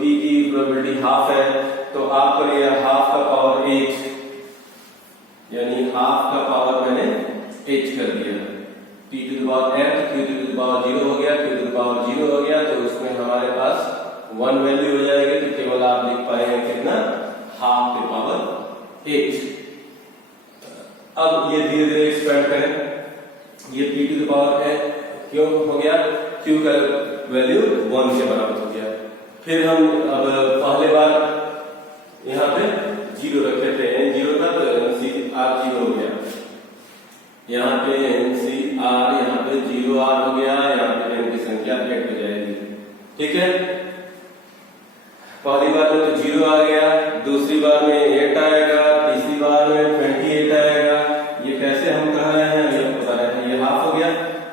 p की probability half है, तो आप करिए हाफ का पावर 8, यानी हाफ का पावर मैंने 8 कर दिया। p to the power n, q to the power 0 हो गया, q टू द पावर 0 हो गया, तो उसमें हमारे पास 1 वैल्यू हो जाएगी, तो केवल आप लिख पाएंगे कितना, हाफ के पावर 8। अब ये धीरे धीरे एक्सपेंड करें, ये p टू द पावर है क्यों हो गया, q का वैल्यू 1 के बराबर हो गया। फिर हम अब पहले बार यहाँ पे 0 रखे थे, n 0 था तो NCR 0 हो गया, यहाँ पे NCR यहाँ पे 0R हो गया, यहाँ पे n की संख्या 8 हो जाएगी। ठीक है, पहली बार में तो 0 आ गया, दूसरी बार में 8 आएगा, तीसरी बार में 28 आएगा। ये कैसे हम कर रहे हैं ये बता रहे हैं। ये हाफ हो गया,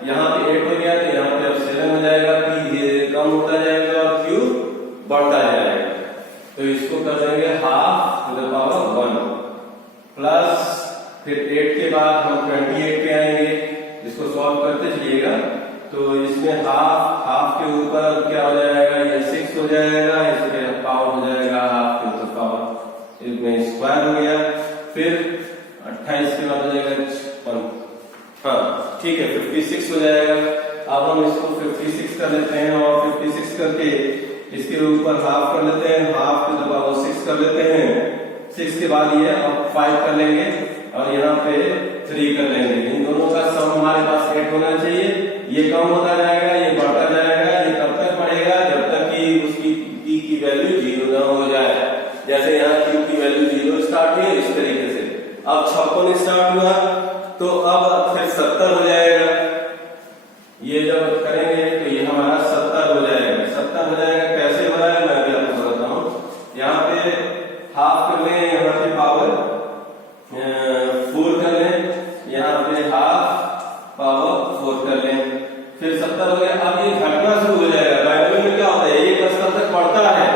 यहाँ पे 8 हो गया, तो यहाँ पे अब 7 हो जाएगा, p धीरे कम होता जाएगा और q बढ़ता जाएगा। तो इसको कर देंगे half to the power 1 plus, फिर 8 के बाद हम 28 पे आएंगे, इसको सॉल्व करते चलिएगा। तो इसमें हाफ के ऊपर अब क्या हो जाएगा, ये 6 हो जाएगा, इसमें पावर हो जाएगा हाफ के ऊपर पावर, इसमें स्क्वायर हो गया, फिर 28 के बाद हो जाएगा 56, हाँ ठीक है 56 हो जाएगा। अब हम इसको 56 कर लेते हैं और 56 करके इसके ऊपर हाफ कर लेते हैं, हाफ टू द पावर 6 कर लेते हैं, 6 के बाद ये अब 5 कर लेंगे और यहाँ पे 3 कर लेंगे। इन दोनों का सम हमारे पास 8 होना चाहिए, ये कम होता जाएगा, ये बढ़ता जाएगा, ये तब तक बढ़ेगा जब तक कि उसकी p की वैल्यू 0 ना हो जाए। जैसे यहाँ q की वैल्यू 0 स्टार्ट हुई, इस तरीके से अब 56 स्टार्ट हुआ, तो अब फिर 70 हो जाएगा। ये जब करेंगे तो ये हमारा 70 हो जाएगा, 70 हो जाएगा। कैसे हो रहा है मैं भी आपको बताता हूँ। यहाँ पे हाफ कर लें, यहाँ पे पावर 4 कर लें, यहाँ पे हाफ पावर 4 कर लें, फिर 70 हो गया। अब ये घटना शुरू हो जाएगा। बाइनरी में क्या होता है, एक स्तर तक बढ़ता है,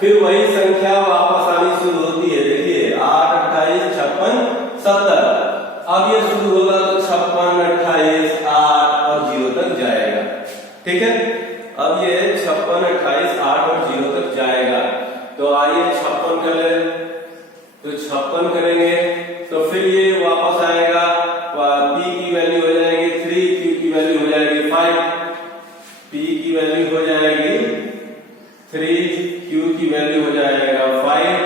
फिर वही संख्या वापस आनी शुरू होती है। देखिए 8, 28, 56, 70, अब ये शुरू होगा तो 56, 28, 8 और 0 तक जाएगा। ठीक है, अब ये 56, 28, 8 और 0 तक जाएगा। तो आइए 56 कर ले, तो 56 करेंगे तो फिर ये वापस आएगा, p की वैल्यू हो जाएगी 3, q की वैल्यू हो जाएगी 5, p की वैल्यू हो जाएगी 3, q की वैल्यू हो जाएगा 5।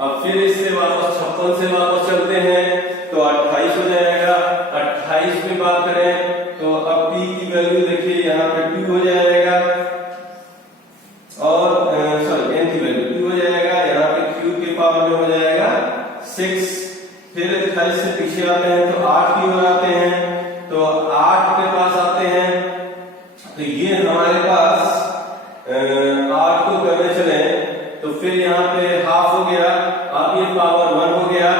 अब फिर इससे वापस 56 से वापस चलते हैं तो 28 हो जाएगा। 28 में बात करें तो अब p की वैल्यू देखिए यहाँ पे 2 हो जाएगा और सॉरी n की वैल्यू 2 हो जाएगा, यहाँ पे q के पावर में हो जाएगा 6। फिर 28 से पीछे आते हैं तो 8 की ओर आते हैं, तो 8 के पास आते हैं, तो ये हमारे पास 8 को करने चले तो फिर यहाँ पे हाफ हो गया, अब ये पावर 1 हो गया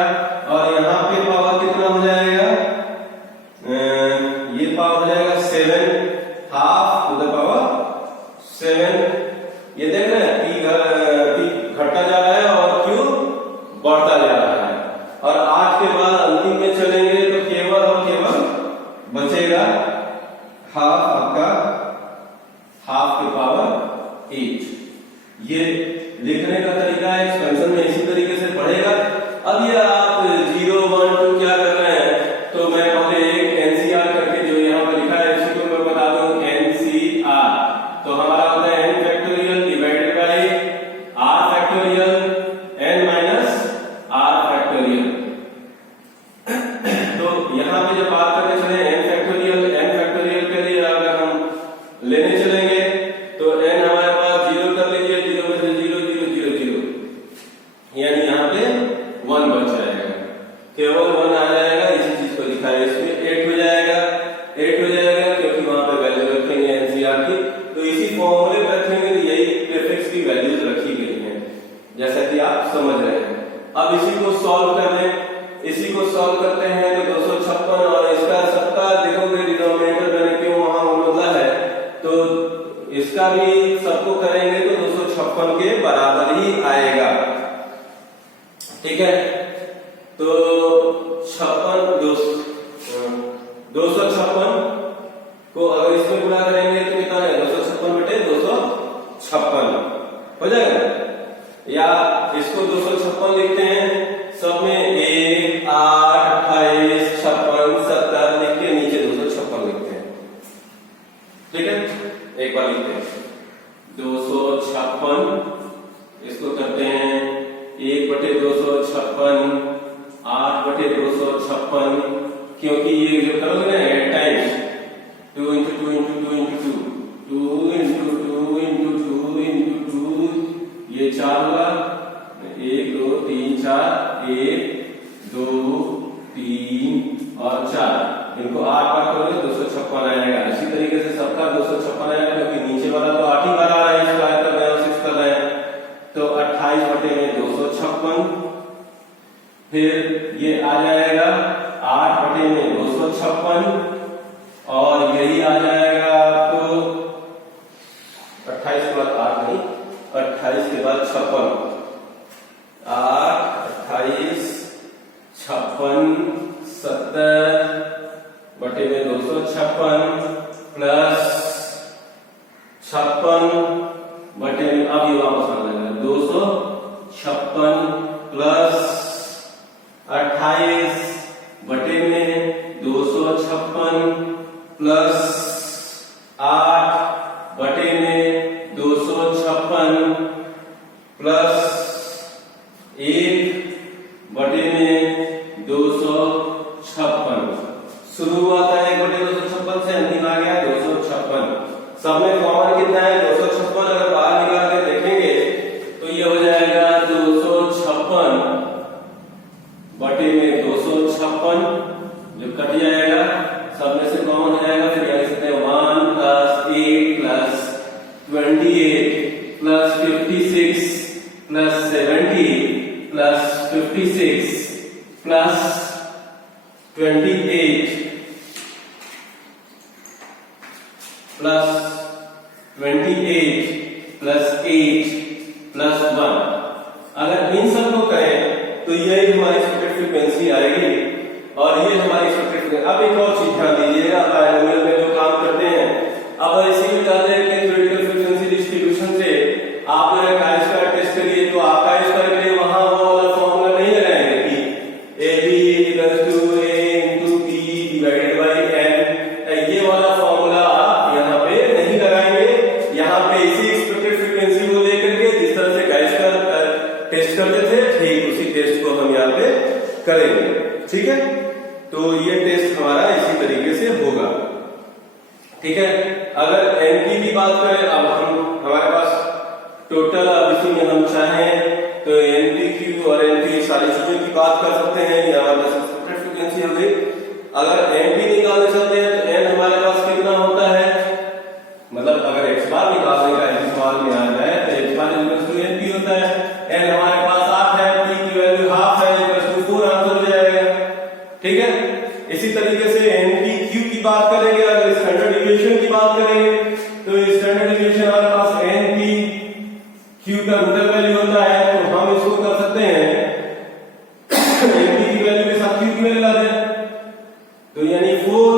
और यहाँ पे पावर कितना हो जाएगा, ये पावर हो जाएगा 7, हाफ टू द पावर 7। ये देख रहे हैं p घटता जा रहा है और q बढ़ता जा रहा है। और 8 के बाद अंतिम में चलेंगे तो केवल और केवल बचेगा हाफ, आपका हाफ के पावर 8। ये लिखने का तरीका है, एक्सपेंशन में इसी तरीके से बढ़ेगा। अब ये आप 0, 1, 2 क्या कर रहे हैं, तो मैं पहले एक NCR करके जो यहाँ पर लिखा है इसी को मैं बता दूं, NCR तो हमारा होता है n factorial divided by r factorial n minus r factorial. तो यहाँ पे जब बात करने चले n फैक्टोरियल के लिए अगर हम लेने चलेंगे तो n हमारे पास 0 कर लीजिए, 0 में से 0, 0, 0, 0, यानी यहाँ पे 1 बच जाएगा, केवल 1 आ जाएगा। इसी चीज को दिखाया, इसमें 8 हो जाएगा, 8 हो जाएगा क्योंकि वहां पे वैल्यू रखेंगे NCR की, तो इसी फॉर्मूले में रखेंगे तो यही प्रीफिक्स की वैल्यूज रखी गई हैं, जैसा कि आप समझ रहे हैं। अब इसी को सॉल्व कर लें, इसी को सॉल्व करते हैं तो 256 और इसका 70 देखोगे डिनोमिनेटर मैंने क्यों वहां बोला है, तो इसका भी सबको करेंगे तो 256 के बराबर ही आएगा। ठीक है, तो 256 को अगर इसमें गुणा करेंगे तो कितना है, 256 बटे 256 हो जाएगा। ठीक है, एक बार लिखते हैं 256, इसको करते हैं 1/256, 8/256, क्योंकि ये जो करोगे ना 8 टाइम्स 2 × 2 × 2 × 2 2 × 2 × 2 × 2 ये 4 होगा, 1 2 3 4, 1 2 3 और 4, इनको 8 बार करोगे 256 आएगा। इसी तरीके से सबका 256 आएगा, क्योंकि नीचे वाला तो 8 ही बार आ रहा है, स्क्वायर कर रहे हैं और 6 कर रहे हैं, तो 28/256, फिर ये आ जाएगा 8/256 और यही आ जाएगा आपको 28 के बाद 8 नहीं, 28 के बाद 56, 8 28 56 70/256 प्लस 56 बटे में, अब ये वापस आ जाएगा 256 प्लस 28 बटे में 256 प्लस 8 बटे में 256 प्लस 1 बटे में 256। शुरू हुआ था 1/256 से, अंतिम आ गया 256। सब में कॉमन कितना है 256, अगर बाहर निकाल के देखेंगे तो ये हो जाएगा 256 बटे में 256, जो कट जाएगा सब में से कॉमन हो जाएगा, फिर लिख सकते हैं 1 + 8 + 28 + 56 + 70 + 56 + 28 + 28 + 8 + 1। अगर इन सब को करें तो यही हमारी एक्सपेक्टेड फ्रीक्वेंसी आएगी, और ये हमारी एक्सपेक्टेड फ्रीक्वेंसी। अब एक और चीज ध्यान दीजिएगा, बायनोमियल में जो काम करते हैं, अब ऐसे भी बताते हैं कि थ्योरेटिकल फ्रीक्वेंसी डिस्ट्रीब्यूशन से आप लोग chi² टेस्ट करिए, तो आप chi² के लिए वहां वो वाला फॉर्मूला नहीं लगाएंगे कि AB = A × P / N, ये वाला फॉर्मूला आप यहाँ पे नहीं लगाएंगे। यहाँ पे इसी एक्सपेक्टेड फ्रीक्वेंसी को लेकर के जिस तरह से chi² टेस्ट करते थे, ठीक उसी टेस्ट को हम यहाँ पे करेंगे। ठीक है, तो ये टेस्ट हमारा इसी तरीके से होगा। ठीक है, अगर NP की बात करें, अब हम हमारे पास टोटल, अब इसी में हम चाहें तो NPQ और NP सारी चीजों की बात कर सकते हैं, या हमारे पास एक्सपेक्टेड फ्रीक्वेंसी हो गई। अगर NP निकालना चाहते हैं तो N हमारे पास कितना होता है, मतलब अगर x बार निकालने का इस सवाल में आ जाए तो x बार NP होता है। N हमारे पास 8 है, P की वैल्यू ½ है, 4 आंसर हो जाएगा। ठीक है, इसी तरीके से NPQ की बात करेंगे, अगर स्टैंडर्ड डिविएशन की बात करेंगे तो स्टैंडर्ड डिविएशन हमारे पास NPQ का रूटल वैल्यू होता है, तो हम इसको कर सकते हैं NP की वैल्यू के साथ Q की वैल्यू ला दें, तो यानी 4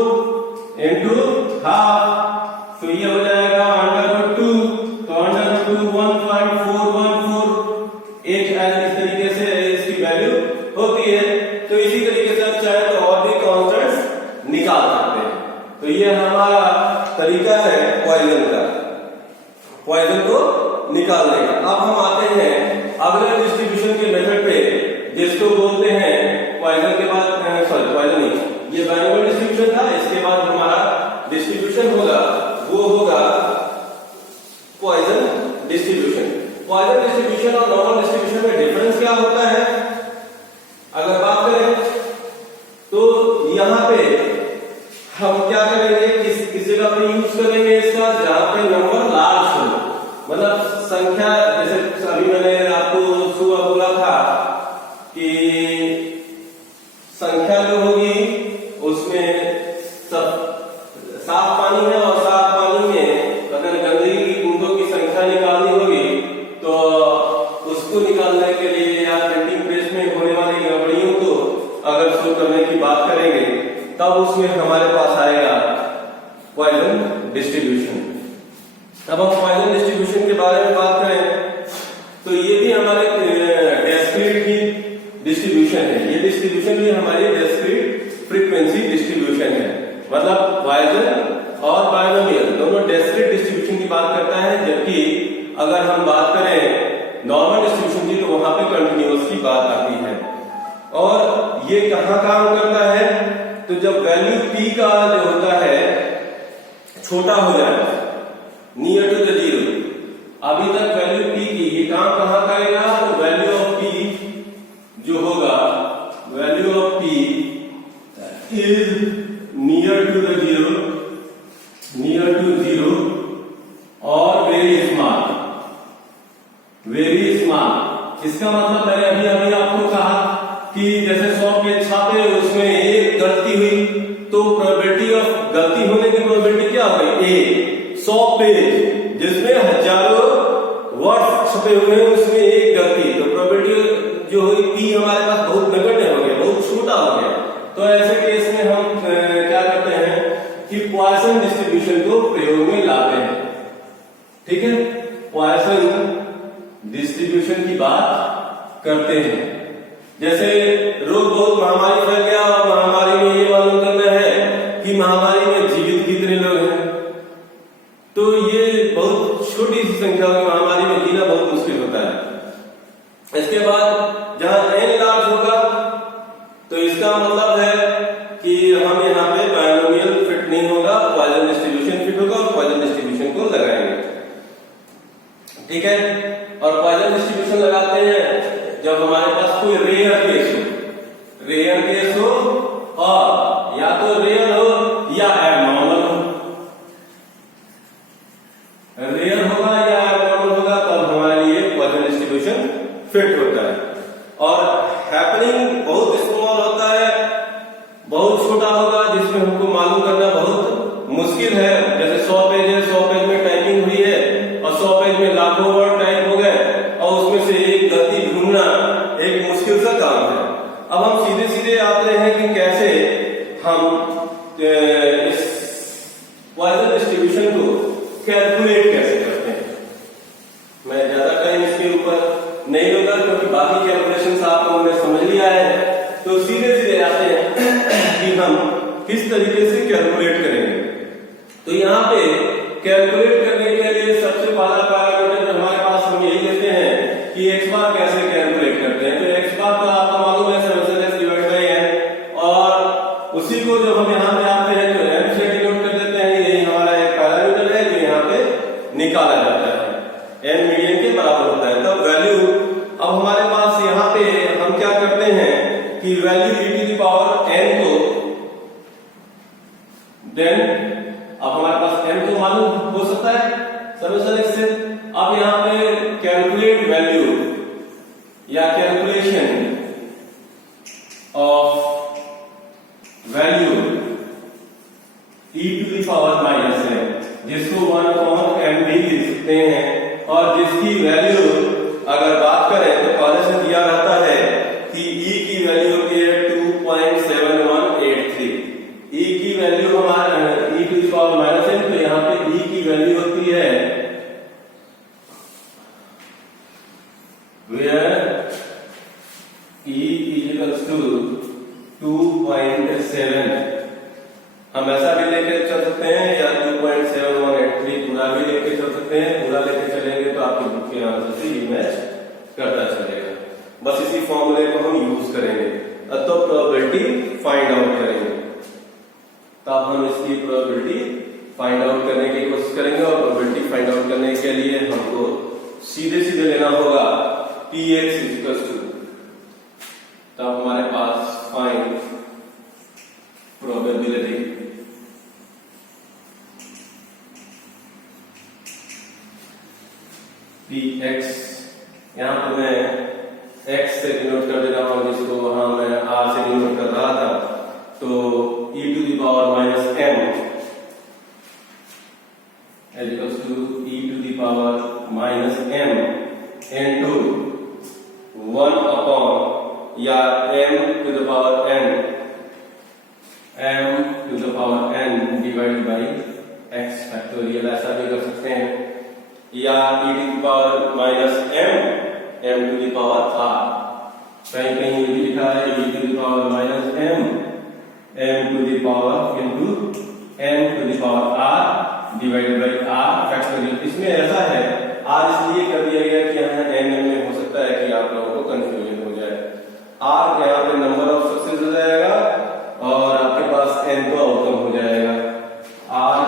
× ½ तो ये हो जाएगा √2, तो √2 1.414, एक इस तरीके से इसकी वैल्यू होती है। तो इसी तरीके से आप चाहे तो और भी कांस्टेंट्स निकाल सकते हैं। तो ये हमारा तरीका है पॉइसन का, पॉइसन को निकालने का। अब हम आते हैं अगले डिस्ट्रीब्यूशन के मेथड पे, जिसको बोलते हैं पॉइसन के बाद, सॉरी पॉइसन नहीं, ये बाइनोमियल डिस्ट्रीब्यूशन था, इसके बाद हमारा डिस्ट्रीब्यूशन होगा, वो होगा पॉइसन डिस्ट्रीब्यूशन। पॉइसन डिस्ट्रीब्यूशन और नॉर्मल डिस्ट्रीब्यूशन में डिफरेंस क्या होता है अगर बात करें तो यहाँ पे हम क्या करेंगे, किस जगह पे यूज करेंगे इसका, जहां पे नंबर लार्ज हो, मतलब संख्या, जैसे अभी मैंने आपको सुबह बोला था कि संख्या जो होगी उसमें सब साफ पानी है, और साफ पानी में अगर गंदगी की बूंदों की संख्या निकालनी होगी तो उसको निकालने के लिए या प्रिंटिंग प्रेस में होने वाली गड़बड़ियों को अगर शो करने की बात करेंगे, तब उसमें हमारे पास आएगा पॉइसन डिस्ट्रीब्यूशन। अब हम पॉइसन डिस्ट्रीब्यूशन के बारे में बात करें तो ये भी हमारे डिस्क्रीट ही डिस्ट्रीब्यूशन है, ये डिस्ट्रीब्यूशन भी हमारी डिस्क्रीट फ्रीक्वेंसी डिस्ट्रीब्यूशन है, मतलब पॉइसन और बायनोमियल दोनों अगर हम बात करें नॉर्मल डिस्ट्रीब्यूशन की तो वहां पे कंटिन्यूअस की बात आती है। और ये कहाँ काम करता है, तो जब वैल्यू p का जो होता है छोटा हो जाए नियर टू द जीरो, अभी तक वैल्यू p की ये काम कहाँ करेगा, तो वैल्यू ऑफ p जो होगा, value of p is near to the zero, near to zero और वेरी स्मॉल, वेरी स्मॉल। इसका मतलब मैंने अभी अभी आपको कहा कि जैसे 100 पेज छापे उसमें एक गलती हुई तो प्रोबेबिलिटी ऑफ गलती होने की प्रोबेबिलिटी क्या हो गई, ए। 100 पेज जिसमें हजारों वर्ड्स छपे हुए हैं उसमें एक गलती, तो प्रोबेबिलिटी जो हुई पी हमारे पास बहुत नगण्य हो गया, बहुत छोटा हो गया। तो ऐसे केस में हम क्या करते हैं कि पॉइसन डिस्ट्रीब्यूशन को प्रयोग में लाते हैं। ठीक है, पॉइसन डिस्ट्रीब्यूशन की बात करते हैं। जैसे रोग बहुत महामारी फैल गया और महामारी में ये मालूम करना है कि महामारी में जीवित कितने लोग हैं, तो ये बहुत छोटी सी संख्या की महामारी में जीना बहुत मुश्किल होता है। इसके बाद जहां n लार्ज होगा तो इसका मतलब है कि हम यहाँ पे बायनोमियल फिट नहीं होगा, पॉइसन डिस्ट्रीब्यूशन फिट होगा और पॉइसन डिस्ट्रीब्यूशन को लगाएंगे। ठीक है, और पॉइसन डिस्ट्रीब्यूशन लगाते हैं जब हमारे पास कोई रेयर केस हो, रेयर केस हो और या तो रेयर हो या एबनॉर्मल हो, रेयर होगा या एबनॉर्मल होगा तब हमारे लिए पॉइसन डिस्ट्रीब्यूशन फिट होता है। और हैपनिंग बहुत स्मॉल होता है, बहुत छोटा होगा जिसमें हमको मालूम करना बहुत मुश्किल है। जैसे 100 पेज है, 100 पेज में टाइपिंग हुई है और 100 पेज में लाखों वर्ड टाइप हो गए और उसमें से एक गलती ढूंढना एक मुश्किल सा काम है। अब हम सीधे सीधे आते हैं कि कैसे हम इस पॉइसन डिस्ट्रीब्यूशन को कैलकुलेट कैसे करते हैं। मैं ज्यादा टाइम इसके ऊपर नहीं लूंगा क्योंकि बाकी कैलकुलेशन आपको हमने समझ लिया है, तो सीधे सीधे आते हैं कि हम किस तरीके से कैलकुलेट करेंगे। तो यहाँ पे कैलकुलेट करने के लिए सबसे पहला पैरामीटर हमारे पास हम यही लेते हैं कि x बार कैसे कैलकुलेट करते हैं। तो x बार का आपको मालूम है समेशन डिवाइड बाय n, और उसी को जब हम यहाँ पे आते हैं तो n से डिनोट कर देते हैं। यही हमारा एक पैरामीटर है जो यहाँ पे निकाला जाता है, n मीडियन के बराबर होता है। तब वैल्यू अब हमारे पास यहाँ पे हम क्या करते हैं कि value e to the power n को, देन अब हमारे पास n तो मालूम हो सकता है समेशन x से। अब यहाँ पे कैलकुलेट वैल्यू या calculation of value e to the power minus n, जिसको 1/m भी लिख सकते हैं, और जिसकी वैल्यू अगर बात करें तो पहले से दिया रहता है कि e की वैल्यू होती है 2.7183। e की वैल्यू हमारा e to the power minus n, तो यहाँ पे e की वैल्यू होती है where e इक्वल्स टू 2.7। हम ऐसा भी लेके चल सकते हैं या 2.7183 पूरा भी लेके चल सकते हैं। पूरा लेके चलेंगे तो आपकी बुक के आंसर से ये मैच करता चलेगा। बस इसी फॉर्मूले को हम यूज करेंगे तो प्रोबेबिलिटी फाइंड आउट करेंगे। तब हम इसकी प्रोबेबिलिटी फाइंड आउट करने की कोशिश करेंगे, और प्रोबेबिलिटी फाइंड आउट करने के लिए हमको सीधे सीधे लेना होगा px इक्वल्स टू, तब हमारे पास फाइंड प्रोबेबिलिटी px, यहां पर मैं x से डिनोट कर दे रहा हूं, जिसको वहां मैं r से डिनोट कर रहा था। तो e to the power minus m equals to e to the power minus m into 1 upon या m to the power n, m to the power n divided by x factorial, ऐसा भी कर सकते हैं, या e to the power minus m to the power r। कहीं कहीं ये भी लिखा है e to the power minus m to the power into m to the power r divided by r factorial. इसमें ऐसा है आर इसलिए कर दिया गया कि यहाँ एन में हो सकता है कि आप लोगों को कंफ्यूजन हो जाए। आर यहाँ पे नंबर ऑफ सक्सेस हो जाएगा और आपके पास एन तो आउटकम हो जाएगा। आर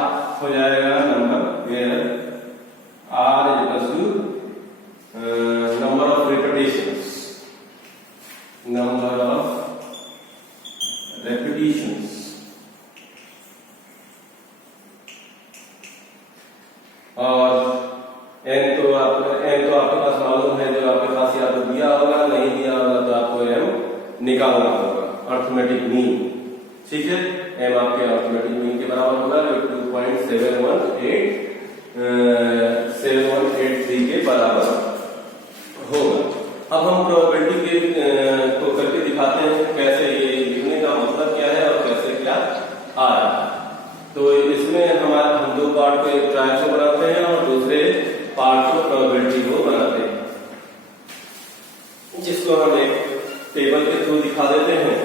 हो जाएगा number where r is equal to number of repetitions, number of repetitions. और एन तो आपके पास मालूम है, जो आपके पास या तो दिया होगा, नहीं दिया होगा तो आपको एम निकालना होगा, अर्थमेटिक मीन। ठीक है, एम आपके अर्थमेटिक मीन के बराबर होगा, जो 2.718 के बराबर होगा। अब हम प्रोबेबिलिटी के को करके दिखाते हैं कैसे ये लिखने का मतलब क्या है और कैसे क्या आ रहा है। तो इसमें हम दो पार्ट को, एक ट्रायल को बनाते हैं और दूसरे पार्ट को प्रोबेबिलिटी को बनाते हैं, जिसको हम एक टेबल के थ्रू दिखा देते हैं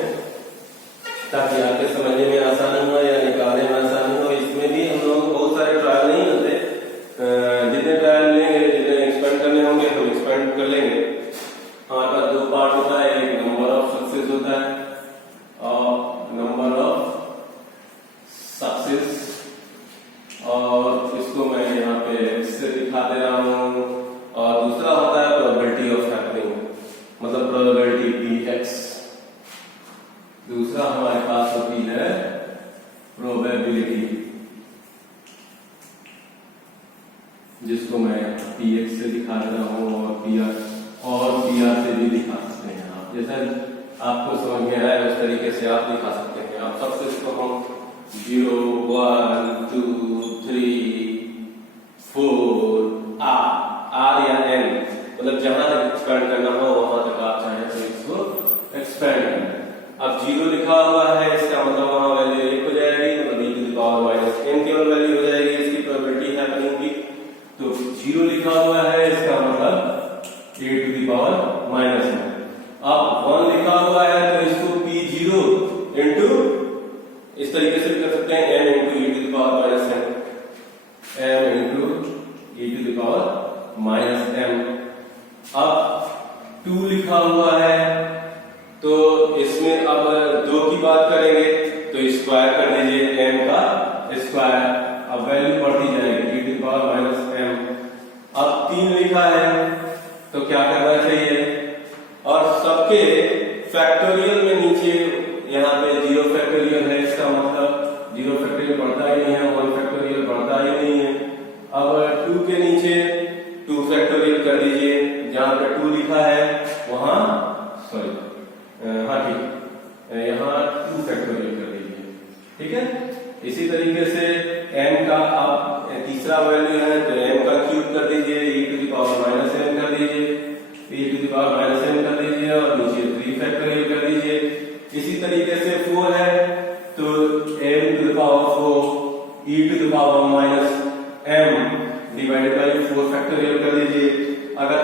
ताकि आपके समझने में आसानी हो या निकालने में आसानी हो। इसमें भी हम लोग बहुत सारे ट्रायल नहीं होते, जितने ट्रायल लेंगे, जितने एक्सपेंड करने होंगे हम एक्सपेंड कर लेंगे। हमारे पास दो पार्ट होता है, एक नंबर ऑफ सक्सेस होता है और नंबर ऑफ सक्सेस, और इसको मैं यहाँ पे इससे दिखा दे रहा हूँ। और दूसरा होता है प्रोबेबिलिटी ऑफ हैपनिंग, मतलब प्रोबेबिलिटी px। दूसरा हमारे पास होती है प्रोबेबिलिटी, जिसको मैं px से दिखा दे रहा हूँ और pr से भी दिखा सकते हैं आप। जैसा आपको समझ में आया उस तरीके से आप दिखा सकते हैं। आप सबसे इसको हम 0, 1, 2, 3, 4 आर या एन, मतलब जहां तक एक्सपेंड करना हो वहां तक आप चाहें तो इसको एक्सपेंड करें। अब 0 लिखा हुआ है, इसका मतलब वहां वैल्यू 1 हो जाएगी, मतलब e to the power minus n केवल वैल्यू हो जाएगी इसकी प्रोबेबिलिटी हैपनिंग की। तो 0 लिखा हुआ है, इसका मतलब a to the power minus n। अब 1 लिखा हुआ है तो इसको p0 इंटू, इस तरीके से भी कर सकते हैं, m into e to the power minus m, m into e to the power minus m। अब 2 लिखा हुआ है तो इसमें अब 2 की बात करेंगे तो स्क्वायर कर दीजिए m का स्क्वायर, अब वैल्यू बढ़ती जाएगी e to the power minus m। अब 3 लिखा है तो क्या करना चाहिए, और सबके फैक्टोरियल में नीचे यहाँ पे 0 फैक्टोरियल है, इसका मतलब 0 फैक्टोरियल बढ़ता ही नहीं है, 1 फैक्टोरियल बढ़ता ही नहीं है। अब 2 के नीचे 2 फैक्टोरियल कर दीजिए, जहां पे 2 लिखा है वहां, सॉरी हाँ ठीक, यहाँ 2 फैक्टोरियल कर दीजिए। ठीक है, इसी तरीके से m का अब तीसरा वैल्यू है तो m का क्यूब कर दीजिए, e to the power minus m कर दीजिए, e to the power minus m कर दीजिए और नीचे 3 फैक्टोरियल कर दीजिए। इसी तरीके से 4 है तो m to the power 4 e to the power minus m divided by 4 factorial कर दीजिए। अगर